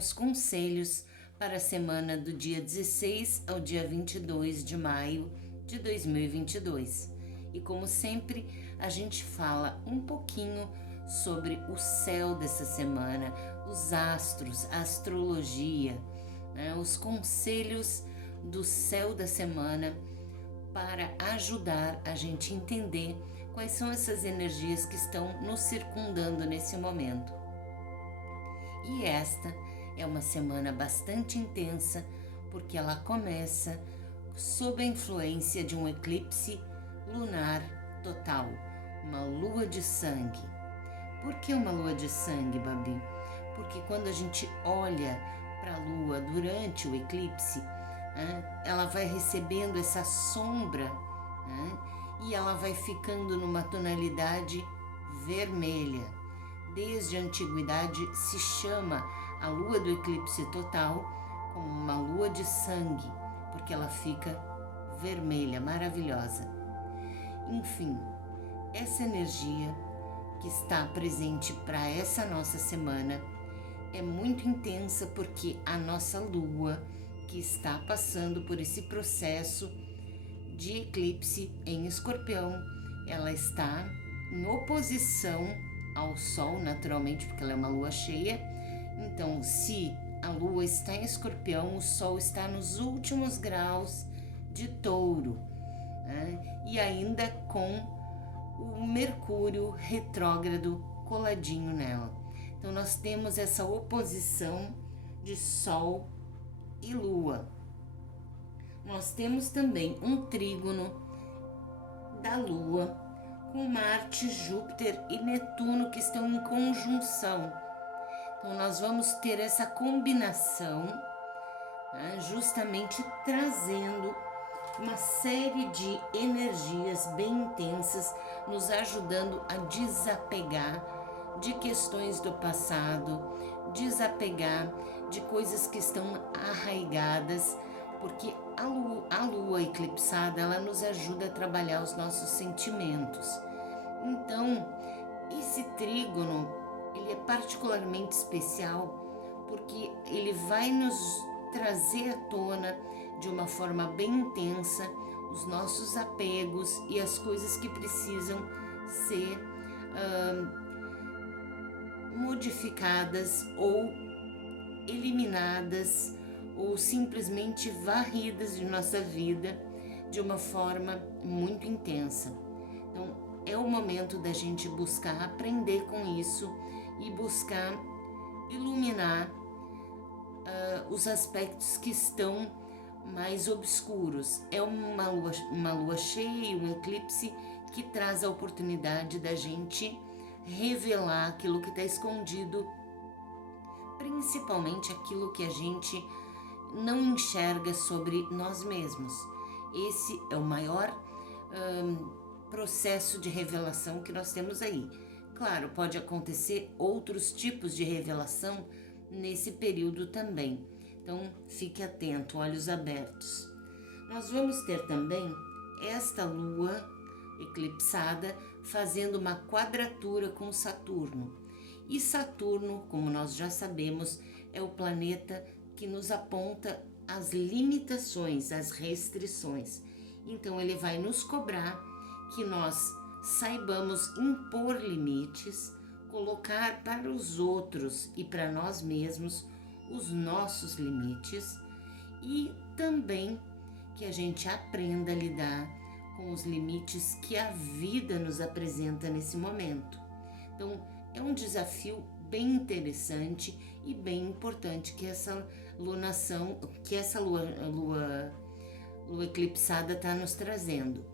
os conselhos para a semana do dia 16 ao dia 22 de maio de 2022. E como sempre, a gente fala um pouquinho sobre o céu dessa semana, os astros, a astrologia, né, os conselhos do céu da semana para ajudar a gente a entender quais são essas energias que estão nos circundando nesse momento. E esta é uma semana bastante intensa porque ela começa sob a influência de um eclipse lunar total, uma lua de sangue. Por que uma lua de sangue, Babi? Porque quando a gente olha para a lua durante o eclipse, ela vai recebendo essa sombra e ela vai ficando numa tonalidade vermelha. Desde a antiguidade se chama a lua do eclipse total como uma lua de sangue, porque ela fica vermelha, maravilhosa. Enfim, essa energia que está presente para essa nossa semana é muito intensa porque a nossa lua, que está passando por esse processo de eclipse em Escorpião, ela está em oposição ao Sol, naturalmente, porque ela é uma lua cheia. Então, se a lua está em Escorpião, o Sol está nos últimos graus de Touro, e ainda com o Mercúrio retrógrado coladinho nela. Então, nós temos essa oposição de Sol e Lua. Nós temos também um trígono da Lua com Marte, Júpiter e Netuno que estão em conjunção. Então nós vamos ter essa combinação, justamente trazendo uma série de energias bem intensas, nos ajudando a desapegar de questões do passado, desapegar de coisas que estão arraigadas, porque a lua eclipsada, ela nos ajuda a trabalhar os nossos sentimentos. Então, esse trígono, ele é particularmente especial porque ele vai nos trazer à tona de uma forma bem intensa os nossos apegos e as coisas que precisam ser modificadas ou eliminadas ou simplesmente varridas de nossa vida de uma forma muito intensa. Então, é o momento da gente buscar aprender com isso e buscar iluminar os aspectos que estão mais obscuros. É uma lua cheia, um eclipse que traz a oportunidade da gente revelar aquilo que está escondido, principalmente aquilo que a gente não enxerga sobre nós mesmos. Esse é o maior processo de revelação que nós temos aí. Claro, pode acontecer outros tipos de revelação nesse período também. Então, fique atento, olhos abertos. Nós vamos ter também esta lua eclipsada fazendo uma quadratura com Saturno. E Saturno, como nós já sabemos, é o planeta que nos aponta as limitações, as restrições. Então, ele vai nos cobrar que nós saibamos impor limites, colocar para os outros e para nós mesmos os nossos limites e também que a gente aprenda a lidar com os limites que a vida nos apresenta nesse momento. Então, é um desafio bem interessante e bem importante que essa lunação, que essa lua eclipsada está nos trazendo.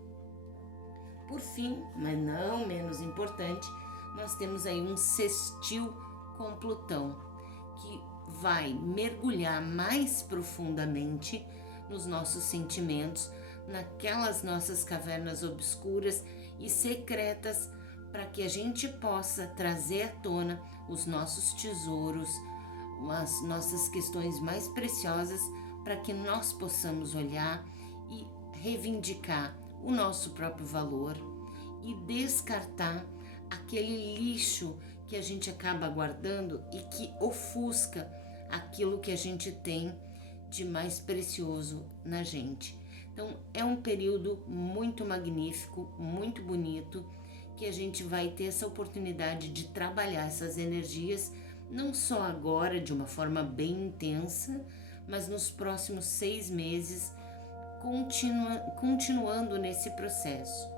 Por fim, mas não menos importante, nós temos aí um sextil com Plutão, que vai mergulhar mais profundamente nos nossos sentimentos, naquelas nossas cavernas obscuras e secretas, para que a gente possa trazer à tona os nossos tesouros, as nossas questões mais preciosas, para que nós possamos olhar e reivindicar o nosso próprio valor e descartar aquele lixo que a gente acaba guardando e que ofusca aquilo que a gente tem de mais precioso na gente. Então é um período muito magnífico, muito bonito, que a gente vai ter essa oportunidade de trabalhar essas energias, não só agora de uma forma bem intensa, mas nos próximos 6 meses, continuando nesse processo.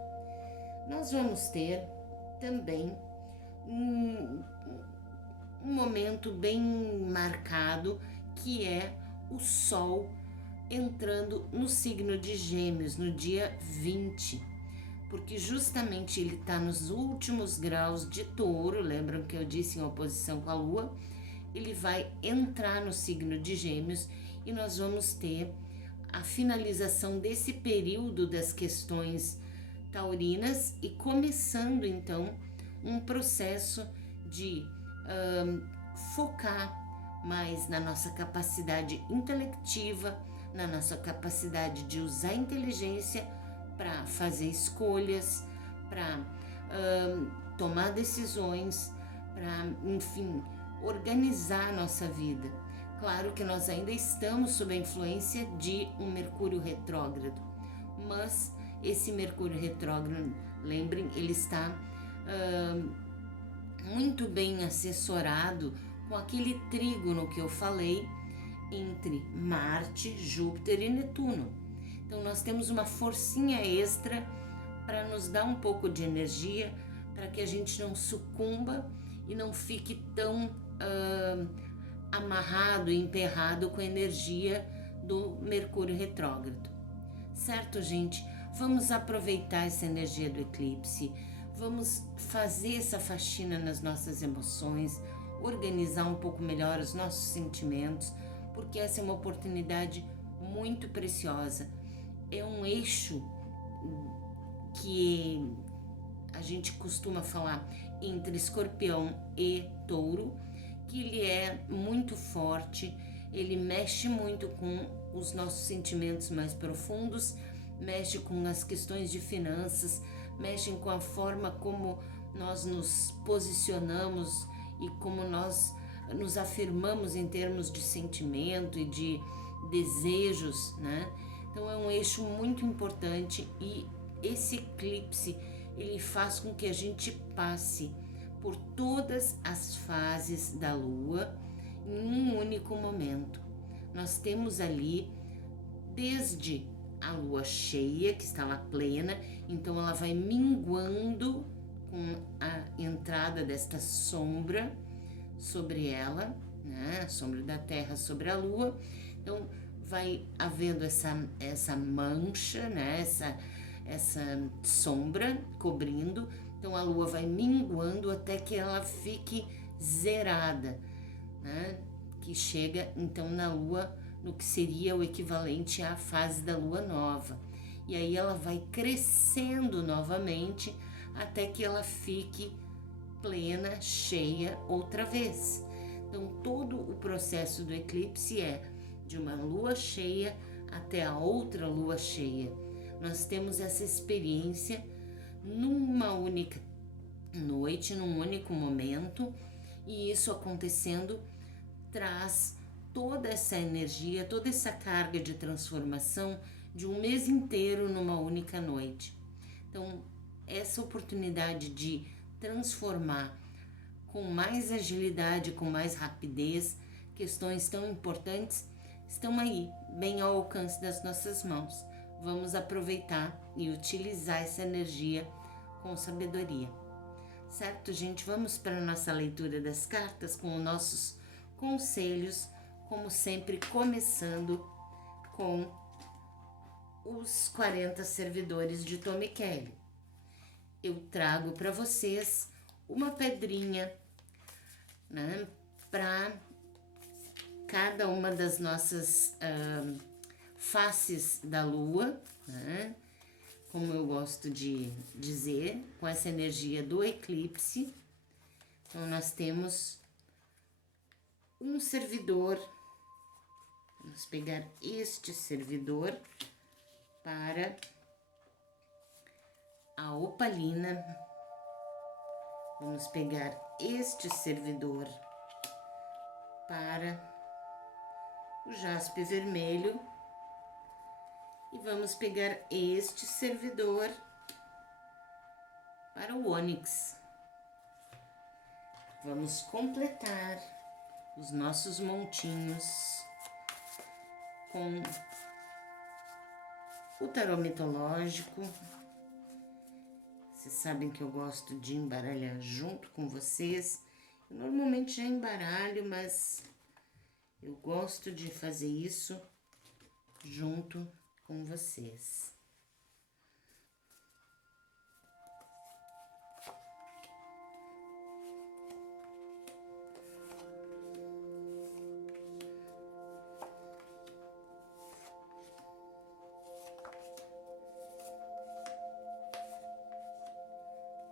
Nós vamos ter também um momento bem marcado, que é o Sol entrando no signo de Gêmeos no dia 20, porque justamente ele está nos últimos graus de Touro. Lembram que eu disse em oposição com a Lua? Ele vai entrar no signo de Gêmeos e nós vamos ter a finalização desse período das questões taurinas e começando então um processo de focar mais na nossa capacidade intelectiva, na nossa capacidade de usar a inteligência para fazer escolhas, para tomar decisões, para, enfim, organizar a nossa vida. Claro que nós ainda estamos sob a influência de um Mercúrio retrógrado, mas esse Mercúrio retrógrado, lembrem, ele está muito bem assessorado com aquele trígono que eu falei entre Marte, Júpiter e Netuno. Então nós temos uma forcinha extra para nos dar um pouco de energia, para que a gente não sucumba e não fique tão amarrado e emperrado com a energia do Mercúrio retrógrado. Certo, gente? Vamos aproveitar essa energia do eclipse, vamos fazer essa faxina nas nossas emoções, organizar um pouco melhor os nossos sentimentos, porque essa é uma oportunidade muito preciosa. É um eixo que a gente costuma falar entre Escorpião e Touro, que ele é muito forte, ele mexe muito com os nossos sentimentos mais profundos, mexe com as questões de finanças, mexe com a forma como nós nos posicionamos e como nós nos afirmamos em termos de sentimento e de desejos, né? Então é um eixo muito importante e esse eclipse ele faz com que a gente passe por todas as fases da Lua em um único momento. Nós temos ali desde a Lua cheia, que está lá plena, então ela vai minguando com a entrada desta sombra sobre ela, né? A sombra da Terra sobre a Lua. Então vai havendo essa mancha, né? Essa sombra cobrindo. Então a Lua vai minguando até que ela fique zerada, né? Que chega então na Lua, no que seria o equivalente à fase da Lua nova. E aí ela vai crescendo novamente até que ela fique plena, cheia outra vez. Então todo o processo do eclipse é de uma lua cheia até a outra lua cheia. Nós temos essa experiência numa única noite, num único momento, e isso acontecendo traz toda essa energia, toda essa carga de transformação de um mês inteiro numa única noite. Então, essa oportunidade de transformar com mais agilidade, com mais rapidez, questões tão importantes estão aí, bem ao alcance das nossas mãos. Vamos aproveitar e utilizar essa energia com sabedoria. Certo, gente? Vamos para a nossa leitura das cartas com os nossos conselhos, como sempre, começando com os 40 servidores de Tom Kelly. Eu trago para vocês uma pedrinha, né, para cada uma das nossas faces da Lua, né, como eu gosto de dizer, com essa energia do eclipse. Então, nós temos um servidor. Vamos pegar este servidor para a opalina. Vamos pegar este servidor para o jaspe vermelho e vamos pegar este servidor para o ônix. Vamos completar os nossos montinhos com o tarô mitológico. Vocês sabem que eu gosto de embaralhar junto com vocês. Eu normalmente já embaralho, mas eu gosto de fazer isso junto com vocês.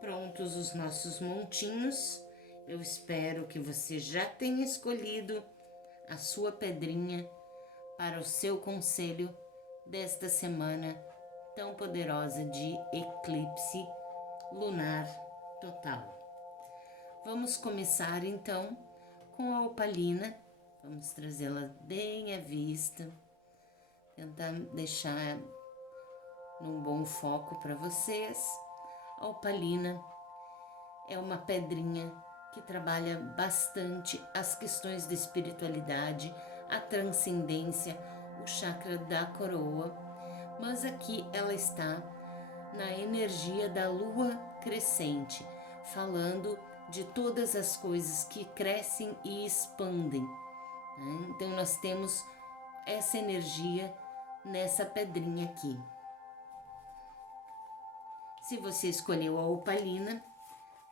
Prontos os nossos montinhos, eu espero que você já tenha escolhido a sua pedrinha para o seu conselho desta semana tão poderosa de eclipse lunar total. Vamos começar então com a opalina, vamos trazê-la bem à vista, tentar deixar num bom foco para vocês. A opalina é uma pedrinha que trabalha bastante as questões da espiritualidade, a transcendência, o chakra da coroa, mas aqui ela está na energia da lua crescente, falando de todas as coisas que crescem e expandem, né? Então nós temos essa energia nessa pedrinha aqui. Se você escolheu a opalina,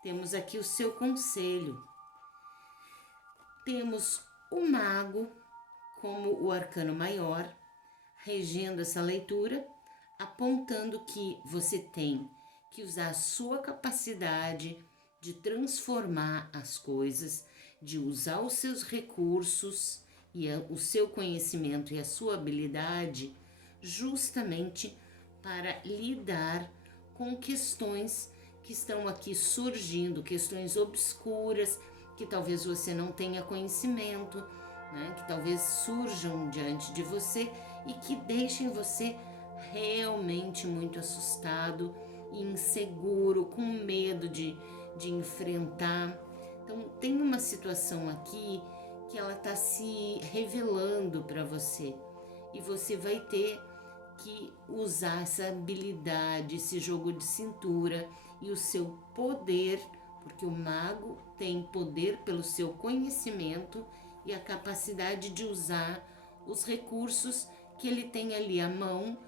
temos aqui o seu conselho. Temos o mago como o arcano maior, regendo essa leitura, apontando que você tem que usar a sua capacidade de transformar as coisas, de usar os seus recursos e o seu conhecimento e a sua habilidade justamente para lidar com questões que estão aqui surgindo, questões obscuras, que talvez você não tenha conhecimento, né? Que talvez surjam diante de você e que deixem você realmente muito assustado, inseguro, com medo de enfrentar. Então tem uma situação aqui que ela está se revelando para você e você vai ter que usar essa habilidade, esse jogo de cintura e o seu poder, porque o mago tem poder pelo seu conhecimento e a capacidade de usar os recursos que ele tem ali à mão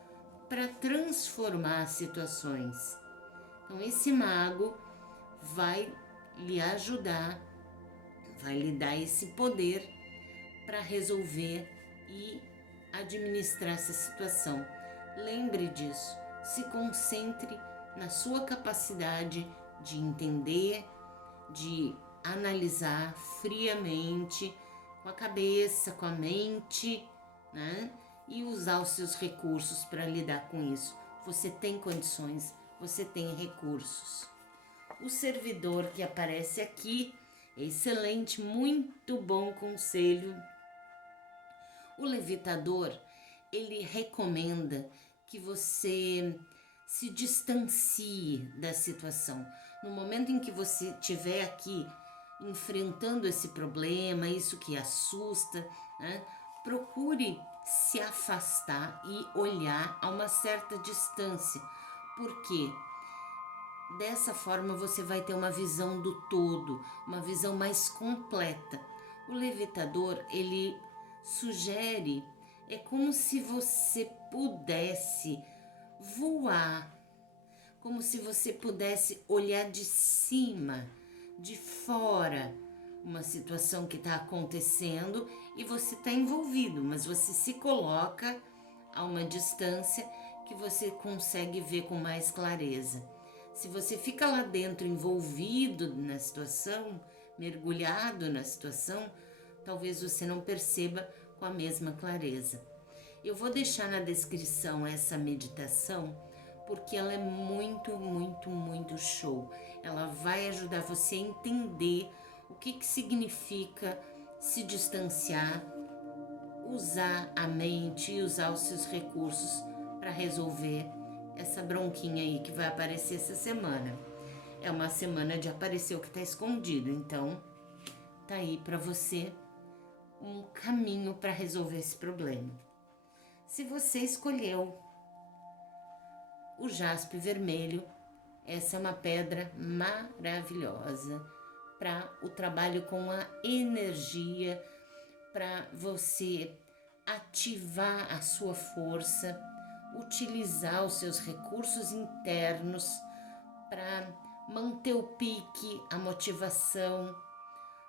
para transformar situações. Então esse mago vai lhe ajudar, vai lhe dar esse poder para resolver e administrar essa situação. Lembre disso, se concentre na sua capacidade de entender, de analisar friamente, com a cabeça, com a mente, né? E usar os seus recursos para lidar com isso. Você tem condições, você tem recursos. O servidor que aparece aqui, excelente, muito bom conselho. O levitador, ele recomenda que você se distancie da situação. No momento em que você estiver aqui enfrentando esse problema, isso que assusta, né? Procure se afastar e olhar a uma certa distância, porque dessa forma você vai ter uma visão do todo, uma visão mais completa. O levitador, ele sugere, é como se você pudesse voar, como se você pudesse olhar de cima, de fora, uma situação que está acontecendo e você está envolvido, mas você se coloca a uma distância que você consegue ver com mais clareza. Se você fica lá dentro envolvido na situação, mergulhado na situação, talvez você não perceba com a mesma clareza. Eu vou deixar na descrição essa meditação porque ela é muito, muito, muito show. Ela vai ajudar você a entender o que significa se distanciar, usar a mente e usar os seus recursos para resolver essa bronquinha aí que vai aparecer essa semana. É uma semana de aparecer o que está escondido, então tá aí para você um caminho para resolver esse problema. Se você escolheu o jaspe vermelho, essa é uma pedra maravilhosa para o trabalho com a energia, para você ativar a sua força, utilizar os seus recursos internos para manter o pique, a motivação,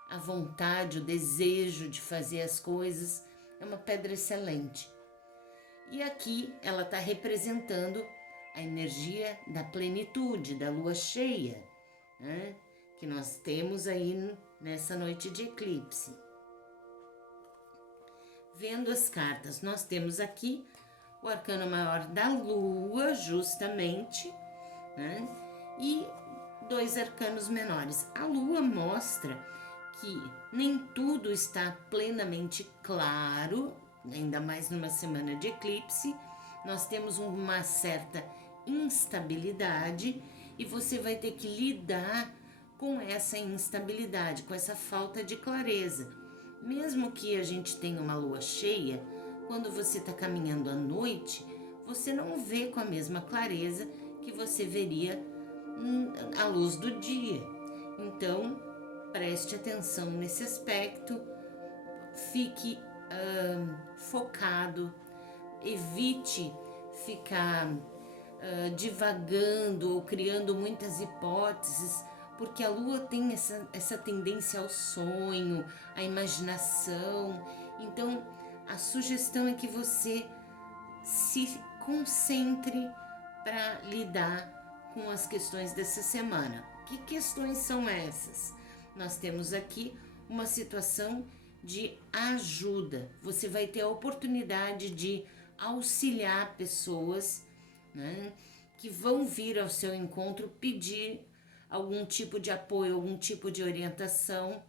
a vontade, o desejo de fazer as coisas. É uma pedra excelente. E aqui ela está representando a energia da plenitude, da lua cheia, né? Que nós temos aí nessa noite de eclipse. Vendo as cartas, nós temos aqui o arcano maior da lua, justamente, né? E 2 arcanos menores. A lua mostra que nem tudo está plenamente claro, ainda mais numa semana de eclipse. Nós temos uma certa instabilidade e você vai ter que lidar com essa instabilidade, com essa falta de clareza. Mesmo que a gente tenha uma lua cheia, quando você está caminhando à noite, você não vê com a mesma clareza que você veria à luz do dia. Então, preste atenção nesse aspecto, fique focado, evite ficar divagando ou criando muitas hipóteses, porque a lua tem essa tendência ao sonho, à imaginação. Então, a sugestão é que você se concentre para lidar com as questões dessa semana. Que questões são essas? Nós temos aqui uma situação de ajuda. Você vai ter a oportunidade de auxiliar pessoas, né, que vão vir ao seu encontro pedir algum tipo de apoio, algum tipo de orientação,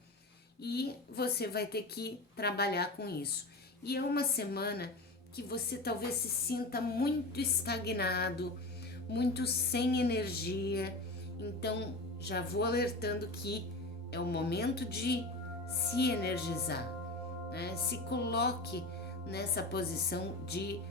e você vai ter que trabalhar com isso. E é uma semana que você talvez se sinta muito estagnado, muito sem energia. Então já vou alertando que é o momento de se energizar, né? Se coloque nessa posição de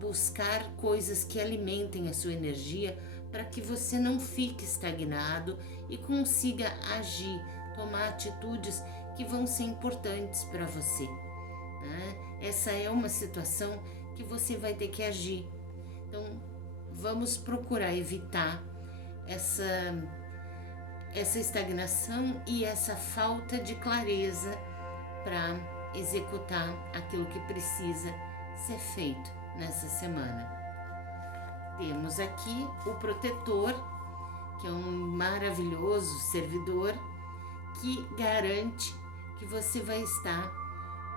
buscar coisas que alimentem a sua energia, para que você não fique estagnado e consiga agir, tomar atitudes que vão ser importantes para você, né? Essa é uma situação que você vai ter que agir. Então, vamos procurar evitar essa estagnação e essa falta de clareza para executar aquilo que precisa ser feito nessa semana. Temos aqui o protetor, que é um maravilhoso servidor que garante que você vai estar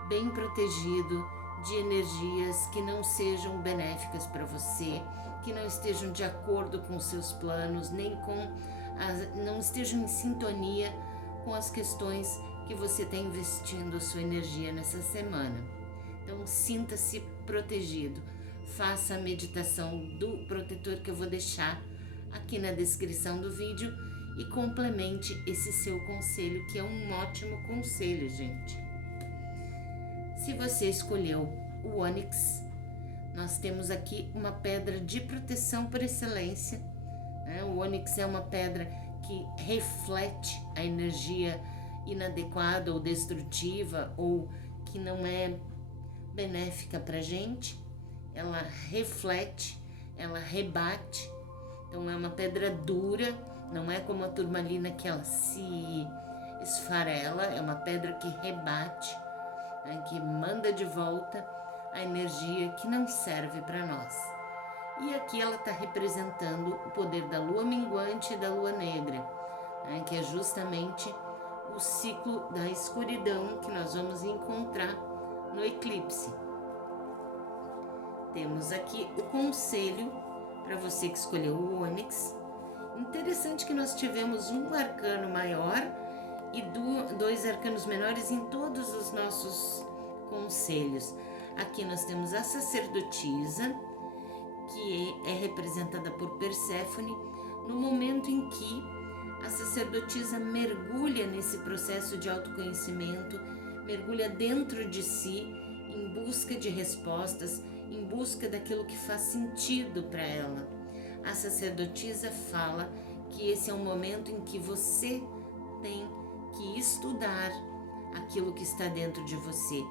bem protegido de energias que não sejam benéficas para você, que não estejam de acordo com seus planos, não estejam em sintonia com as questões que você está investindo a sua energia nessa semana. Então, sinta-se protegido. Faça a meditação do protetor que eu vou deixar aqui na descrição do vídeo e complemente esse seu conselho, que é um ótimo conselho, gente. Se você escolheu o ônix, nós temos aqui uma pedra de proteção por excelência, né? O ônix é uma pedra que reflete a energia inadequada ou destrutiva ou que não é benéfica para a gente. Ela reflete, ela rebate. Então é uma pedra dura, não é como a turmalina que ela se esfarela, é uma pedra que rebate, né, que manda de volta a energia que não serve para nós. E aqui ela está representando o poder da lua minguante e da lua negra, né, que é justamente o ciclo da escuridão que nós vamos encontrar no eclipse. Temos aqui o conselho para você que escolheu o ônix. Interessante que nós tivemos um arcano maior e 2 arcanos menores em todos os nossos conselhos. Aqui nós temos a sacerdotisa, que é representada por Perséfone, no momento em que a sacerdotisa mergulha nesse processo de autoconhecimento, mergulha dentro de si em busca de respostas, em busca daquilo que faz sentido para ela. A sacerdotisa fala que esse é um momento em que você tem que estudar aquilo que está dentro de você,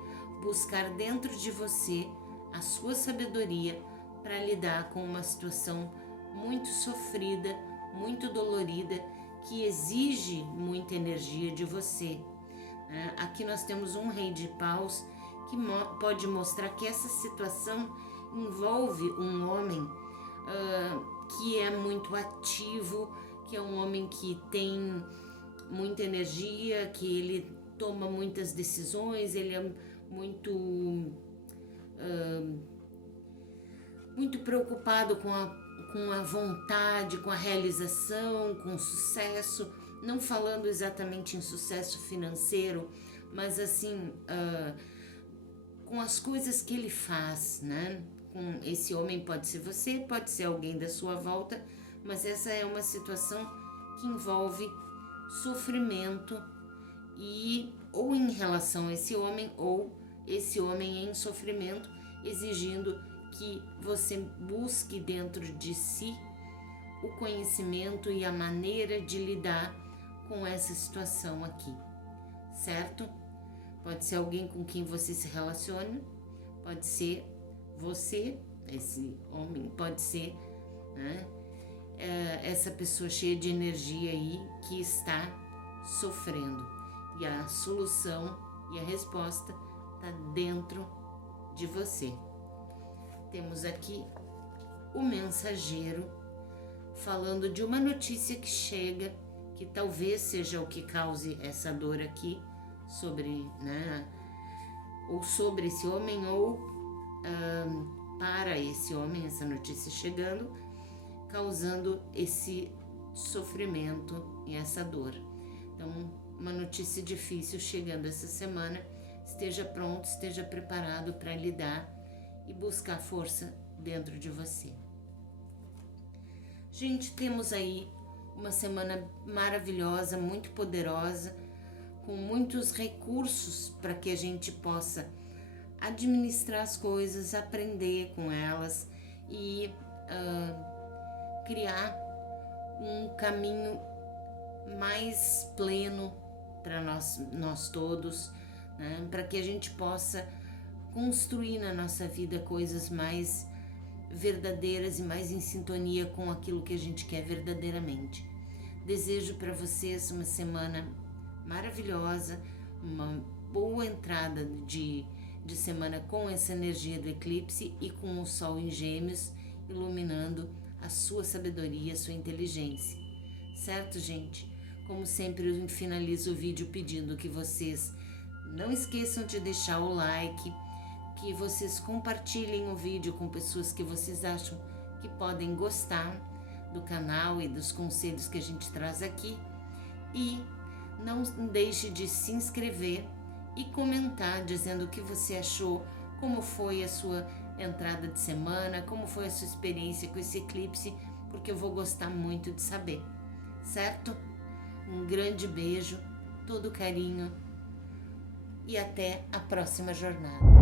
buscar dentro de você a sua sabedoria para lidar com uma situação muito sofrida, muito dolorida, que exige muita energia de você. Aqui nós temos um rei de paus que pode mostrar que essa situação envolve um homem que é muito ativo, que é um homem que tem muita energia, que ele toma muitas decisões, ele é muito preocupado com a vontade, com a realização, com o sucesso, não falando exatamente em sucesso financeiro, mas assim, com as coisas que ele faz, né? Com esse homem pode ser você, pode ser alguém da sua volta, mas essa é uma situação que envolve sofrimento e ou em relação a esse homem ou esse homem em sofrimento, exigindo que você busque dentro de si o conhecimento e a maneira de lidar com essa situação aqui, certo? Pode ser alguém com quem você se relaciona, pode ser você, esse homem, pode ser, né, essa pessoa cheia de energia aí que está sofrendo. E a solução e a resposta está dentro de você. Temos aqui o mensageiro falando de uma notícia que chega, que talvez seja o que cause essa dor aqui sobre, né, ou sobre esse homem ou para esse homem, essa notícia chegando, causando esse sofrimento e essa dor. Então, uma notícia difícil chegando essa semana, esteja pronto, esteja preparado para lidar e buscar força dentro de você. Gente, temos aí uma semana maravilhosa, muito poderosa, com muitos recursos para que a gente possa administrar as coisas, aprender com elas e criar um caminho mais pleno para nós todos, né? Para que a gente possa construir na nossa vida coisas mais verdadeiras e mais em sintonia com aquilo que a gente quer verdadeiramente. Desejo para vocês uma semana maravilhosa, uma boa entrada de semana com essa energia do eclipse e com o Sol em Gêmeos iluminando a sua sabedoria, a sua inteligência. Certo, gente? Como sempre, eu finalizo o vídeo pedindo que vocês não esqueçam de deixar o like, que vocês compartilhem o vídeo com pessoas que vocês acham que podem gostar do canal e dos conselhos que a gente traz aqui. E não deixe de se inscrever e comentar dizendo o que você achou, como foi a sua entrada de semana, como foi a sua experiência com esse eclipse, porque eu vou gostar muito de saber, certo? Um grande beijo, todo carinho e até a próxima jornada.